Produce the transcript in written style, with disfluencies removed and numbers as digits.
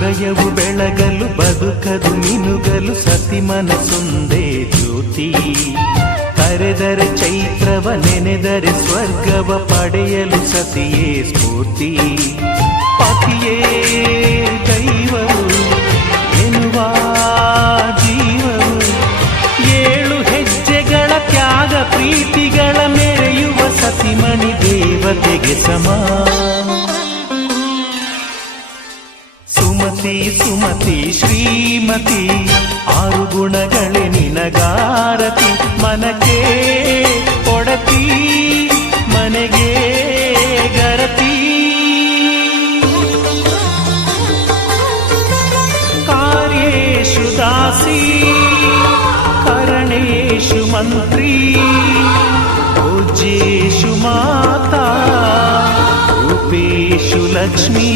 ಹೃದಯವು ಬೆಳಗಲು ಬದುಕದು ಮಿನುಗಲು ಸತಿ ಮನಸೊಂದೇ ಜ್ಯೋತಿ. ಕರೆದರೆ ಚೈತ್ರವ ನೆನೆದರೆ ಸ್ವರ್ಗವ ಪಡೆಯಲು ಸತಿಯೇ ಸ್ಫೂರ್ತಿ. ಪತಿಯೇ ದೈವವು ಎನ್ನುವ ಜೀವವು, 7 ಹೆಜ್ಜೆಗಳ ತ್ಯಾಗ ಪ್ರೀತಿಗಳ ಮೆರೆಯುವ ಸತಿಮಣಿ ದೇವತೆಗೆ ಸಮ. ಸುಮತಿ ಸುಮತಿ ಶ್ರೀಮತಿ 6 ಗುಣಗಳೇ ನಿನಗಾರತಿ. ಮನಕ್ಕೆ ಕೊಡತಿ ಮನೆಗೆ ಗರತಿ. ಕಾರ್ಯೇಷು ದಾಸಿ ಕರಣೇಷು ಮಂತ್ರಿ. ಭೋಜ್ಯೇಷು ಮಾತಾ ರೂಪೇಷು ಲಕ್ಷ್ಮೀ.